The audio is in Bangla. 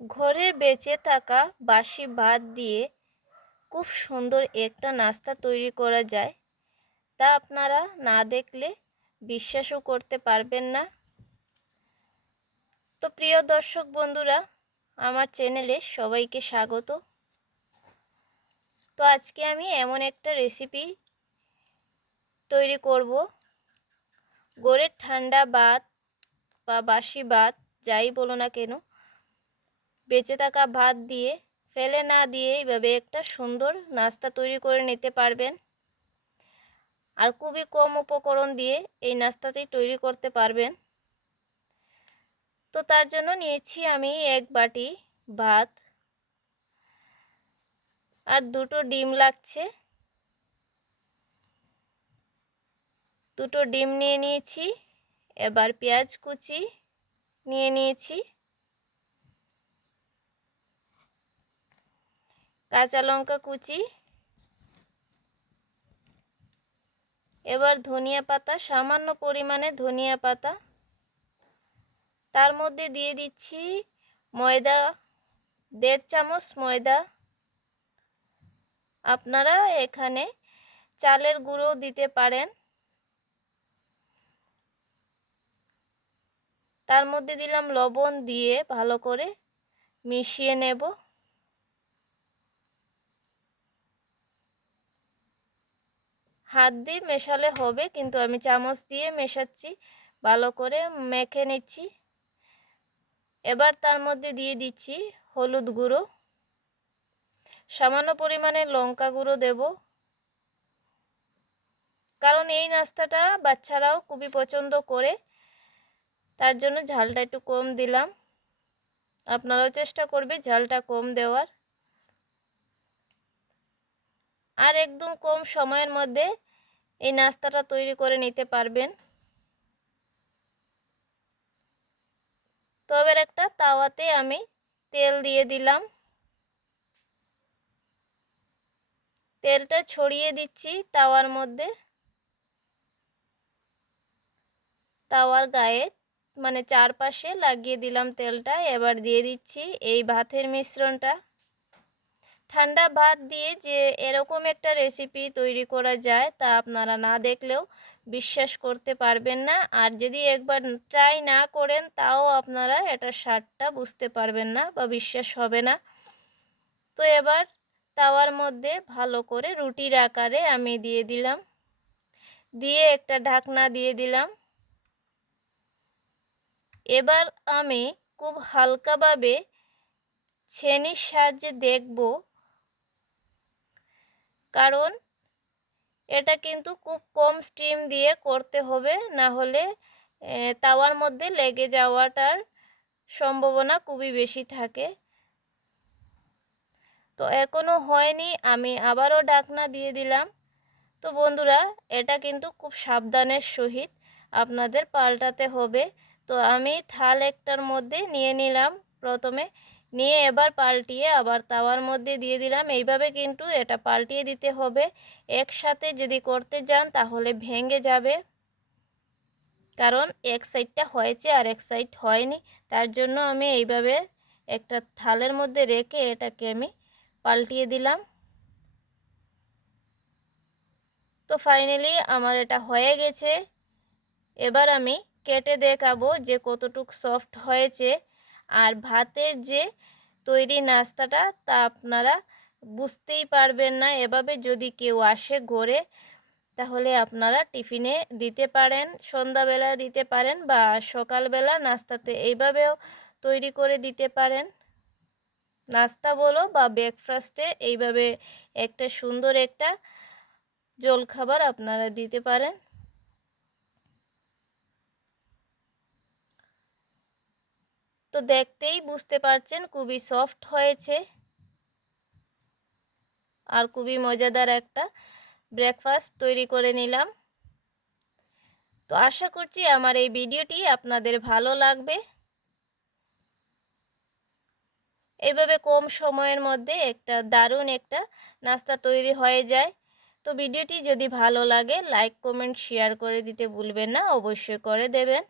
ঘরের বেঁচে থাকা বাসি ভাত দিয়ে খুব সুন্দর একটা নাস্তা তৈরি করা যায়, তা আপনারা না দেখলে বিশ্বাসও করতে পারবেন না। তো প্রিয় দর্শক বন্ধুরা, আমার চ্যানেলে সবাইকে স্বাগত। তো আজকে আমি এমন একটা রেসিপি তৈরি করব। গড়ের ঠান্ডা ভাত বা বাসি ভাত যাই বলো না কেন বেঁচে থাকা ভাত দিয়ে, ফেলে না দিয়ে এইভাবে একটা সুন্দর নাস্তা তৈরি করে নিতে পারবেন। আর খুবই কম উপকরণ দিয়ে এই নাস্তাটি তৈরি করতে পারবেন। তো তার জন্য নিয়েছি আমি এক বাটি ভাত। আর দুটো ডিম লাগছে। দুটো ডিম নিয়ে নিয়েছি। এবার পেঁয়াজ কুচি নিয়ে নিয়েছি। কাঁচা লঙ্কা কুচি, এবার ধনিয়া পাতা, সামান্য পরিমাণে ধনিয়া পাতা। তার মধ্যে দিয়ে দিচ্ছি ময়দা, দেড় চামচ ময়দা। আপনারা এখানে চালের গুঁড়ো দিতে পারেন। তার মধ্যে দিলাম লবণ দিয়ে ভালো করে মিশিয়ে নেব। হাত দিয়ে মেশালে হবে, কিন্তু আমি চামচ দিয়ে মেশাচ্ছি। ভালো করে মেখে নিচ্ছি। এবার তার মধ্যে দিয়ে দিচ্ছি হলুদ গুঁড়ো। সামান্য পরিমাণে লঙ্কা গুঁড়ো দেব। কারণ এই নাস্তাটা বাচ্চারাও খুবই পছন্দ করে। তার জন্য ঝালটা একটু কম দিলাম। আপনারাও চেষ্টা করবে ঝালটা কম দেওয়ার। আর একদম কম সময়ের মধ্যে এই নাস্তাটা তৈরি করে নিতে পারবেন। তবে একটা তাওয়াতে আমি তেল দিয়ে দিলাম। তেলটা ছড়িয়ে দিচ্ছি তাওয়ার মধ্যে। তাওয়ার গায়ে মানে চারপাশে লাগিয়ে দিলাম তেলটা। এবার দিয়ে দিচ্ছি এই ভাতের মিশ্রণটা। ঠান্ডা ভাত দিয়ে যে এরকম একটা রেসিপি তৈরি করা যায় তা আপনারা না দেখলেও বিশ্বাস করতে পারবেন না। আর যদি একবার ট্রাই না করেন, তাও আপনারা এটার স্বাদটা বুঝতে পারবেন না বা বিশ্বাস হবে না। তো এবার তাওয়ার মধ্যে ভালো করে রুটির আকারে আমি দিয়ে দিলাম। দিয়ে একটা ঢাকনা দিয়ে দিলাম। এবার আমি খুব হালকাভাবে ছেনির সাহায্যে দেখব কারণ এটা কিন্তু খুব কম স্টিম দিয়ে করতে হবে, না হলে তাওয়ার মধ্যে লেগে যাওয়াটার সম্ভাবনা খুবই বেশি থাকে। তো এখনও হয়নি, আমি আবারও ডাকনা দিয়ে দিলাম। তো বন্ধুরা, এটা কিন্তু খুব সাবধানের সহিত আপনাদের পাল্টাতে হবে। তো আমি থাল একটার মধ্যে নিয়ে নিলাম প্রথমে। নিয়ে এবার পাল্টিয়ে আবার তাওয়ার মধ্যে দিয়ে দিলাম। এইভাবে কিন্তু এটা পাল্টিয়ে দিতে হবে। একসাথে যদি করতে যান তাহলে ভেঙে যাবে। কারণ এক সাইডটা হয়েছে আর এক সাইড হয়নি। তার জন্য আমি এইভাবে একটা থালের মধ্যে রেখে এটাকে আমি পাল্টিয়ে দিলাম। তো ফাইনালি আমার এটা হয়ে গেছে। এবার আমি কেটে দেখাবো যে কতটুক সফট হয়েছে। আর ভাতের যে তৈরি নাস্তাটা তা আপনারা বুঝতেই পারবেন না, এভাবে যদি কেউ আসে ঘরে, তাহলে আপনারা টিফিনে দিতে পারেন, সন্ধ্যাবেলা দিতে পারেন বা সকালবেলা নাস্তাতে এইভাবেও তৈরি করে দিতে পারেন। নাস্তা বলো বা ব্রেকফাস্টে এইভাবে একটা সুন্দর একটা জলখাবার আপনারা দিতে পারেন। তো দেখতেই বুঝতে পারছেন খুবই সফট হয়েছে। আর খুবই মজাদার একটা ব্রেকফাস্ট তৈরি করে নিলাম। তো আশা করছি আমার এই ভিডিওটি আপনাদের ভালো লাগবে। এইভাবে কম সময়ের মধ্যে একটা দারুণ একটা নাস্তা তৈরি হয়ে যায়। তো ভিডিওটি যদি ভালো লাগে লাইক কমেন্ট শেয়ার করে দিতে ভুলবেন না, অবশ্যই করে দেবেন।